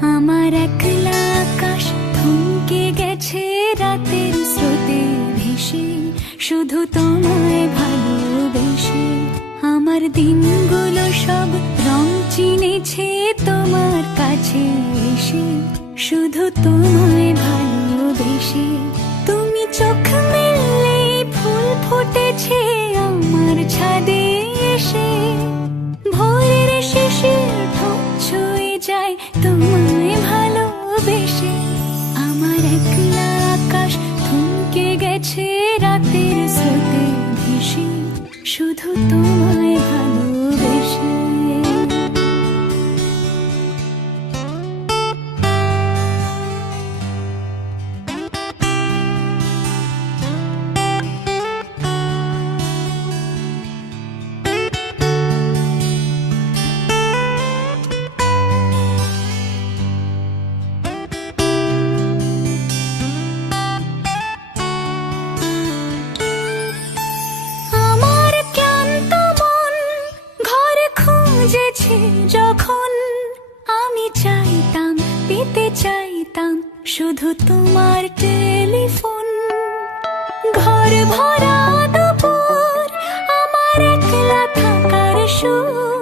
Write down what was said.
আমার একলা আকাশ থমকে গেছে রাতের স্রোতে ভেসে, শুধু তোমায় ভালোবেসে। আমার দিনগুলো সব রং চিনেছে তোমার কাছে এসে, শুধু তোমায় ভালোবেসে। তুমি চোখ মেললে ফুল ফুটেছে আমার ছাদে এসে, ভোরের শিশির ঠোঁট ছুঁয়ে যায় তোমায় ভালোবেসে। আমার একলা আকাশ থমকে গেছে রাতের স্রোতে ভেসে, শুধু তোমায় ভালোবেসে। যখন আমি চাইতাম, পেতে চাইতাম শুধু তোমার টেলিফোন। ঘর ভরা দুপুর, আমার একলা থাকার সুর।